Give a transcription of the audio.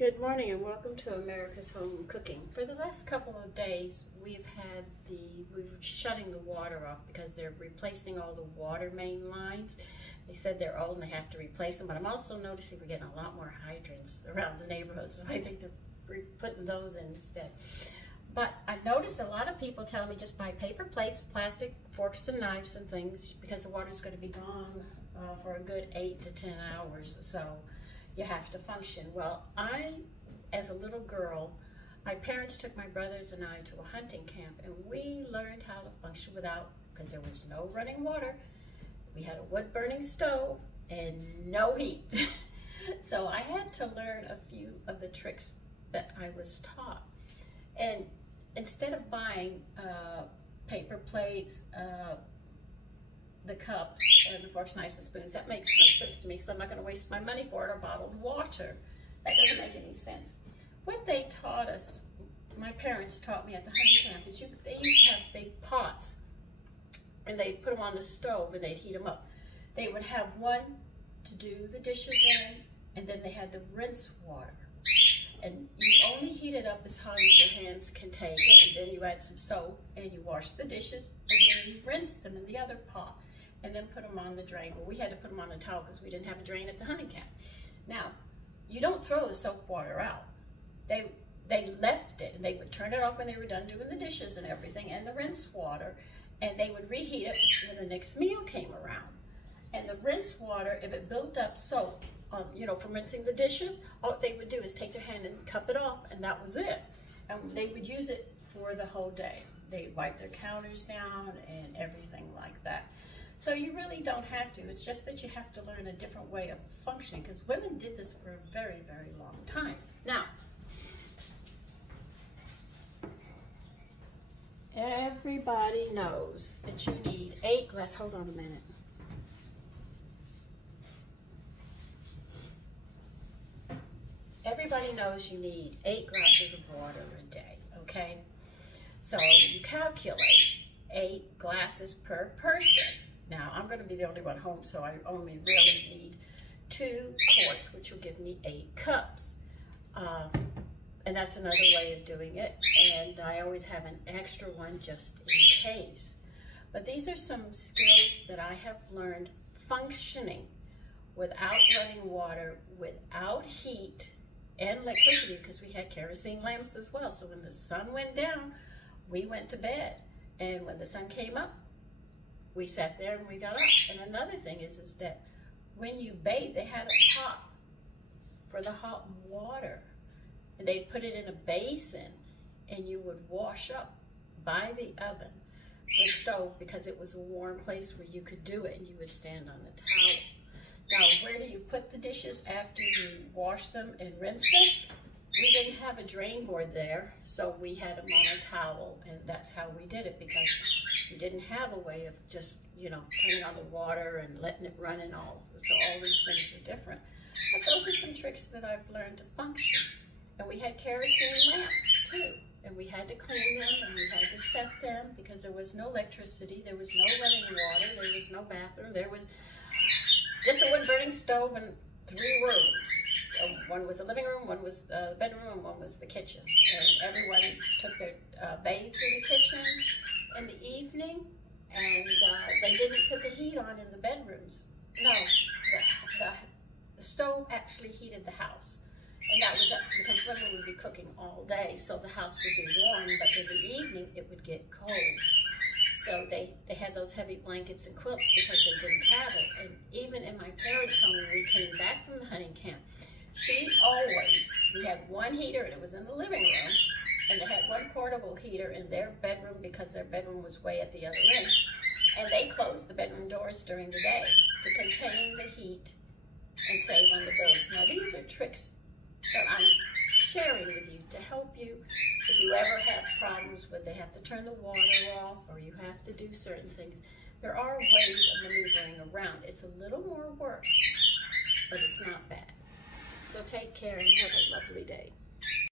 Good morning and welcome to America's Home Cooking. For the last couple of days, we're shutting the water off because they're replacing all the water main lines. They said they're old and they have to replace them, but I'm also noticing we're getting a lot more hydrants around the neighborhood, so I think they're putting those in instead. But I noticed a lot of people telling me just buy paper plates, plastic forks and knives and things because the water's going to be gone for a good 8 to 10 hours. So you have to function. Well, as a little girl, my parents took my brothers and I to a hunting camp, and we learned how to function without, because there was no running water. We had a wood-burning stove and no heat. So I had to learn a few of the tricks that I was taught. And instead of buying paper plates, the cups and the forks, knives, and spoons, that makes no sense to me, because I'm not going to waste my money for it, or bottled water. That doesn't make any sense. What they taught us, my parents taught me at the hunting camp, is they used to have big pots, and they'd put them on the stove and they'd heat them up. They would have one to do the dishes in, and then they had the rinse water. And you only heat it up as hot as your hands can take it, and then you add some soap, and you wash the dishes, and then you rinse them in the other pot, and then put them on the drain. Well, we had to put them on a towel because we didn't have a drain at the hunting camp. Now, you don't throw the soap water out. They left it, and they would turn it off when they were done doing the dishes and everything, and the rinse water, and they would reheat it when the next meal came around. And the rinse water, if it built up soap, from rinsing the dishes, all they would do is take their hand and cup it off, and that was it. And they would use it for the whole day. They'd wipe their counters down and everything like that. So you really don't have to. It's just that you have to learn a different way of functioning, because women did this for a very, very long time. Now, everybody knows that you need 8 glasses. Hold on a minute. Everybody knows you need 8 glasses of water a day, okay? So you calculate 8 glasses per person. Now, I'm going to be the only one home, so I only really need 2 quarts, which will give me 8 cups. And that's another way of doing it. And I always have an extra one just in case. But these are some skills that I have learned functioning without running water, without heat, and electricity, because we had kerosene lamps as well. So when the sun went down, we went to bed. And when the sun came up, we sat there and we got up. And another thing is that when you bathe, they had a pot for the hot water. And they'd put it in a basin, and you would wash up by the oven, the stove, because it was a warm place where you could do it, and you would stand on the towel. Now, where do you put the dishes after you wash them and rinse them? We didn't have a drain board there, so we had them on a towel, and that's how we did it, because we didn't have a way of just, turning on the water and letting it run and all. So all these things were different. But those are some tricks that I've learned to function. And we had kerosene lamps, too. And we had to clean them, and we had to set them, because there was no electricity, there was no running water, there was no bathroom, there was just a wood-burning stove and 3 rooms. One was the living room, one was the bedroom, and one was the kitchen. And everyone took their bathe in the kitchen in the evening, and they didn't put the heat on in the bedrooms. No, the stove actually heated the house. And that was up because women would be cooking all day, so the house would be warm, but in the evening it would get cold. So they had those heavy blankets and quilts because they didn't have it. And even in my parents' home, when we came back from the hunting camp, we had one heater, and it was in the living room, and they had one portable heater in their bedroom because their bedroom was way at the other end. And they closed the bedroom doors during the day to contain the heat and save on the bills. Now, these are tricks that I'm sharing with you to help you if you ever have problems where they have to turn the water off or you have to do certain things. There are ways of maneuvering around. It's a little more work, but it's not bad. So take care and have a lovely day.